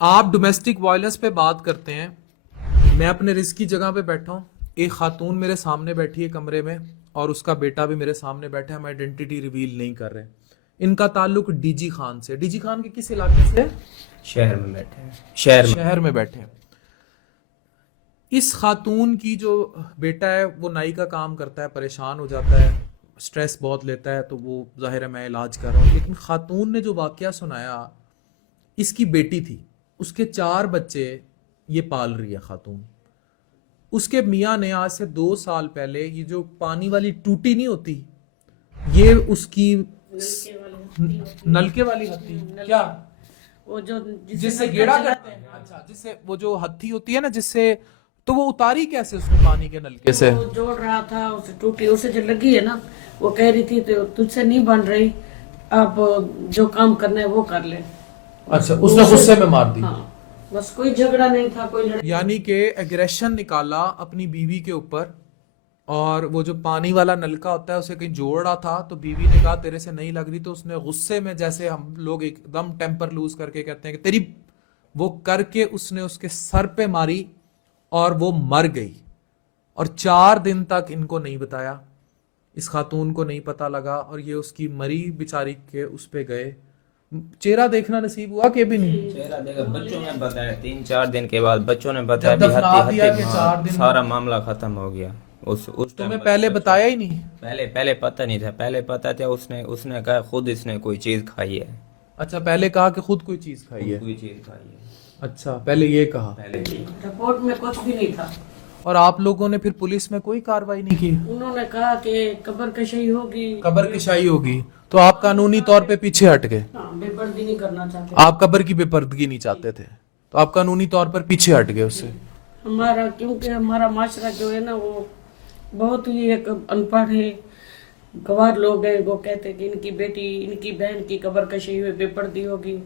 آپ domestic violence پہ بات کرتے ہیں. میں اپنے رزق کی جگہ پہ بیٹھا ہوں, ایک خاتون میرے سامنے بیٹھی ہے کمرے میں, اور اس کا بیٹا بھی میرے سامنے بیٹھا ہے. ہم آئیڈینٹی ریویل نہیں کر رہے. ان کا تعلق ڈی جی خان سے. ڈی جی خان کے کس علاقے سے؟ شہر میں بیٹھے ہیں. شہر میں بیٹھے ہیں. اس خاتون کی جو بیٹا ہے وہ نائی کا کام کرتا ہے, پریشان ہو جاتا ہے, سٹریس بہت لیتا ہے, تو وہ ظاہر ہے میں علاج کر رہا ہوں. لیکن خاتون نے جو واقعہ سنایا, اس کی بیٹی تھی, اس کے 4 بچے یہ پال رہی ہے خاتون. اس کے میاں نے آج سے 2 سال پہلے یہ جو پانی والی ٹوٹی نہیں ہوتی, یہ اس کی نلکے والی ہتھی, کیا وہ جو جس سے گیڑا کرتے ہیں, اچھا جس سے وہ جو ہتھی ہوتی ہے نا, جس سے, تو وہ اتاری کیسے اس نے پانی کے نلکے سے؟ وہ جوڑ رہا تھا, اسے ٹوٹی اسے جو لگی ہے نا, وہ کہہ رہی تھی تو تجھ سے نہیں بن رہی, آپ جو کام کرنا ہے وہ کر لیں. اچھا, اس نے غصے میں مار دی. ہاں, بس کوئی جھگڑا نہیں تھا, کوئی لڑائی. یعنی کہ ایگریشن نکالا اپنی بیوی کے اوپر, اور وہ جو پانی والا نلکا ہوتا ہے اسے کہیں جوڑ رہا تھا, تو بیوی نے کہا تیرے سے نہیں لگ رہی, تو اس نے غصے میں, جیسے ہم لوگ ایک دم ٹیمپر لوز کر کے کہتے ہیں کہ تیری, وہ کر کے اس نے اس کے سر پہ ماری اور وہ مر گئی. اور 4 دن تک ان کو نہیں بتایا, اس خاتون کو نہیں پتا لگا, اور یہ اس کی مری بیچاری کے اس پہ گئے. چہرہ دیکھنا نصیب ہوا کہ بھی نہیں؟ چہرہ دیکھا, بچوں نے بتایا 3-4 دن کے بعد بچوں نے بتایا جب دفنا دیا کہ 4 دن سارا معاملہ ختم ہو گیا. اس تمہیں پہلے بتایا ہی نہیں؟ پہلے پتہ نہیں تھا. پہلے پتہ تھا, اس نے کہا خود اس نے کوئی چیز کھائی ہے. اچھا, پہلے کہا کہ خود کوئی چیز کھائی ہے. کوئی چیز کھائی ہے. اچھا, پہلے یہ کہا. رپورٹ میں کچھ بھی نہیں تھا. اور آپ لوگوں نے پھر پولیس میں کوئی کاروائی نہیں کی؟ انہوں نے کہا کہ قبر کشائی ہوگی. قبر کشائی ہوگی, تو آپ قانونی طور پہ پیچھے ہٹ گئے. ہاں, بے پردگی نہیں کرنا چاہتے. آپ قبر کی بے پردگی نہیں چاہتے تھے, تو آپ قانونی طور پر پیچھے ہٹ گئے اس سے. ہمارا, کیونکہ ہمارا معاشرہ جو ہے نا وہ بہت ہی ایک ان پڑھ ہے, گوار لوگ ہیں. وہ کہتے ہیں کہ ان کی بیٹی, ان کی بہن کی قبر کشی ہوئی, بے پردی ہوگی.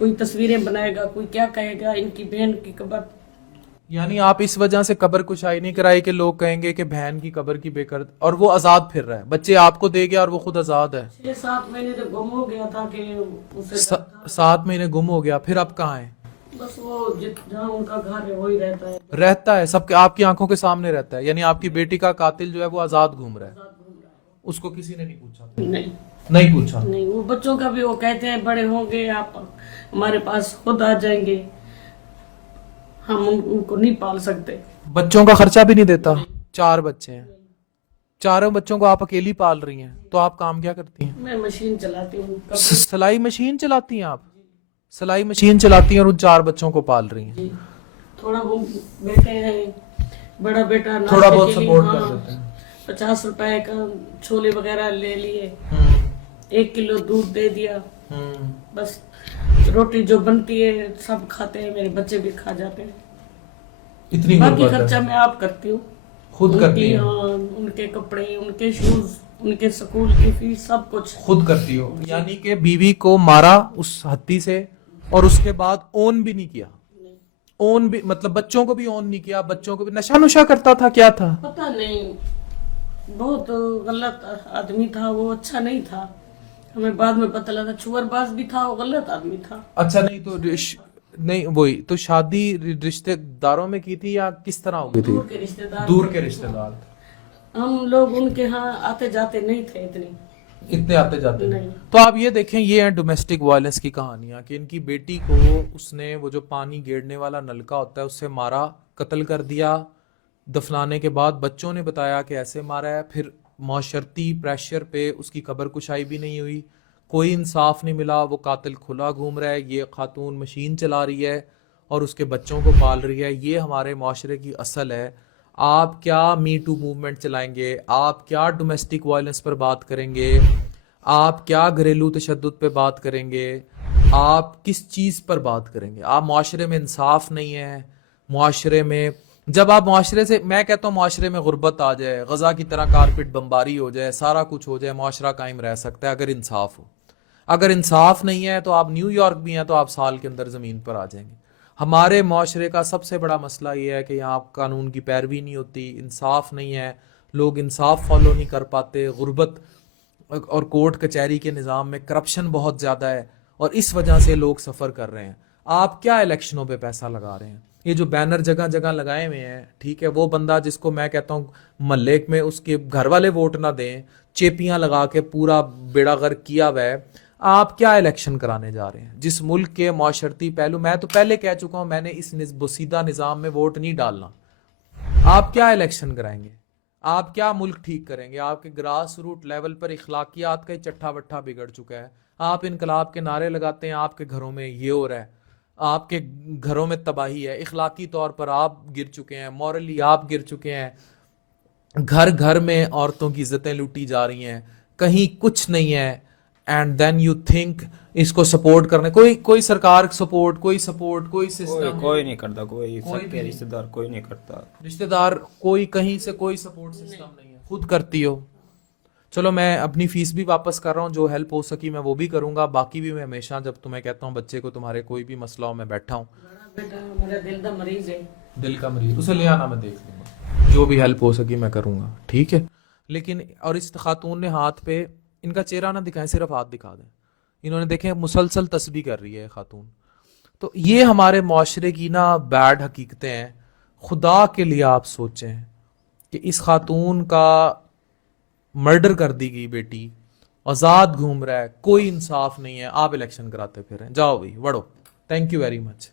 کوئی تصویریں بنائے گا, کوئی کیا کہے گا, ان کی بہن کی قبر. یعنی آپ اس وجہ سے قبر کشائی نہیں کرائی کہ لوگ کہیں گے کہ بہن کی قبر کی بے قرد, اور وہ آزاد پھر رہا ہے, بچے آپ کو دے گیا اور وہ خود آزاد ہے. 6-7 مہینے تو گم ہو گیا تھا کہ اسے 7 مہینے گم ہو گیا, پھر اب کہاں ہے؟ بس وہ جہاں ان کا گھر ہے وہی رہتا ہے. رہتا ہے سب کے, آپ کی آنکھوں کے سامنے رہتا ہے. یعنی آپ کی بیٹی کا قاتل جو ہے وہ آزاد گھوم رہا ہے, اس کو کسی نے نہیں پوچھا؟ نہیں پوچھا. نہیں, وہ بچوں کا بھی وہ کہتے ہیں بڑے ہوں گے آپ ہمارے پاس خود آ جائیں گے, ہم ان کو نہیں پال سکتے. بچوں کا خرچہ بھی نہیں دیتا. 4 بچے ہیں, 4 بچوں کو آپ اکیلی پال رہی ہیں, تو آپ کام کیا کرتی ہیں؟ میں مشین چلاتی ہوں. سلائی مشین چلاتی ہیں آپ؟ سلائی مشین چلاتی ہیں اور ان 4 بچوں کو پال رہی ہیں. جی, تھوڑا وہ بیٹے ہیں, بڑا بیٹا تھوڑا بہت ناشتے کے سپورٹ لیے, کر ہاں, دیتے ہیں. 50 روپے کا چھولے وغیرہ لے لیے, 1 کلو دودھ دے دیا, بس روٹی جو بنتی ہے سب کھاتے ہیں, میرے بچے بھی کھا جاتے ہیں. اتنی باقی غربت خرچہ ہے میں آپ کرتی ہوں, خود کرتی ہیں؟ ہاں, ان کے کپڑے, ان کے شوز, ان کے سکول کی فیس, سب کچھ خود کرتی ہو. یعنی کہ بیوی کو مارا اس ہتھی سے, اور اس کے بعد اون بھی نہیں کیا. اون بھی مطلب بچوں کو بھی اون نہیں کیا. بچوں کو بھی نشہ نشہ کرتا تھا, کیا تھا پتہ نہیں, بہت غلط آدمی تھا وہ, اچھا نہیں تھا. ہمیں بعد میں پتہ لگا چور باز بھی تھا, وہ غلط آدمی تھا. اچھا, نہیں تو نہیں وہی تو شادی رشتے داروں میں کی تھی یا کس طرح ہو گئی تھی؟ دور کے رشتے دار, دور کے رشتے دار. ہم لوگ ان کے ہاں آتے جاتے نہیں تھے اتنے آتے جاتے نہیں. تو آپ یہ دیکھیں, یہ ہیں ڈومیسٹک وائلنس کی کہانیاں, کہ ان کی بیٹی کو اس نے وہ جو پانی گیڑنے والا نلکا ہوتا ہے اس سے مارا, قتل کر دیا. دفنانے کے بعد بچوں نے بتایا کہ ایسے مارا ہے. پھر معاشرتی پریشر پہ اس کی قبر کشائی بھی نہیں ہوئی, کوئی انصاف نہیں ملا. وہ قاتل کھلا گھوم رہا ہے, یہ خاتون مشین چلا رہی ہے اور اس کے بچوں کو پال رہی ہے. یہ ہمارے معاشرے کی اصل ہے. آپ کیا می ٹو موومنٹ چلائیں گے, آپ کیا ڈومیسٹک وائلنس پر بات کریں گے, آپ کیا گھریلو تشدد پہ بات کریں گے, آپ کس چیز پر بات کریں گے؟ آپ معاشرے میں انصاف نہیں ہے. معاشرے میں جب آپ معاشرے سے, میں کہتا ہوں معاشرے میں غربت آ جائے, غزہ کی طرح کارپٹ بمباری ہو جائے, سارا کچھ ہو جائے, معاشرہ قائم رہ سکتا ہے اگر انصاف ہو. اگر انصاف نہیں ہے تو آپ نیو یارک بھی ہیں تو آپ سال کے اندر زمین پر آ جائیں گے. ہمارے معاشرے کا سب سے بڑا مسئلہ یہ ہے کہ یہاں قانون کی پیروی نہیں ہوتی, انصاف نہیں ہے, لوگ انصاف فالو نہیں کر پاتے. غربت اور کورٹ کچہری کے نظام میں کرپشن بہت زیادہ ہے, اور اس وجہ سے لوگ سفر کر رہے ہیں. آپ کیا الیکشنوں پہ پیسہ لگا رہے ہیں؟ یہ جو بینر جگہ جگہ لگائے ہوئے ہیں، ٹھیک ہے، وہ بندہ جس کو میں کہتا ہوں محلے میں اس کے گھر والے ووٹ نہ دیں، چیپیاں لگا کے پورا بیڑا غرق کیا ہوا ہے، آپ کیا الیکشن کرانے جا رہے ہیں؟ جس ملک کے معاشرتی پہلو، میں تو پہلے کہہ چکا ہوں، میں نے اس بسیدہ نظام میں ووٹ نہیں ڈالنا. آپ کیا الیکشن کرائیں گے؟ آپ کیا ملک ٹھیک کریں گے؟ آپ کے گراس روٹ لیول پر اخلاقیات کا ہی چٹھا بٹھا بگڑ چکا ہے. آپ انقلاب کے نعرے لگاتے ہیں، آپ کے گھروں میں یہ ہو رہا ہے، آپ کے گھروں میں تباہی ہے، اخلاقی طور پر آپ گر چکے ہیں، مورلی آپ گر چکے ہیں، گھر گھر میں عورتوں کی عزتیں لوٹی جا رہی ہیں، کہیں کچھ نہیں ہے. اینڈ دین یو تھنک اس کو سپورٹ کرنے، کوئی سرکار سپورٹ، کوئی کوئی سسٹم، کوئی نہیں کرتا، کوئی کوئی سب بھی کے نہیں. رشتہ دار کوئی نہیں کرتا. رشتہ دار کوئی کہیں سے کوئی سپورٹ سسٹم نہیں ہے، خود کرتی ہو. چلو میں اپنی فیس بھی واپس کر رہا ہوں، جو ہیلپ ہو سکی میں وہ بھی کروں گا. باقی بھی میں ہمیشہ جب تمہیں کہتا ہوں بچے کو تمہارے کوئی بھی مسئلہ ہو، میں بیٹھا ہوں. بڑا بیٹا میرا دل کا مریض ہے. دل کا مریض، اسے لے آنا، میں دیکھ لوں گا، جو بھی ہیلپ ہو سکی میں کروں گا، ٹھیک ہے. لیکن اور اس خاتون نے ہاتھ پہ، ان کا چہرہ نہ دکھائیں، صرف ہاتھ دکھا دیں. انہوں نے دیکھیں مسلسل تسبیح کر رہی ہے خاتون. تو یہ ہمارے معاشرے کی نا بیڈ حقیقتیں ہیں. خدا کے لیے آپ سوچیں کہ اس خاتون کا مرڈر کر دی گئی بیٹی، آزاد گھوم رہا ہے، کوئی انصاف نہیں ہے، آپ الیکشن کراتے پھر ہیں. جاؤ بھائی وڑو. Thank you very much.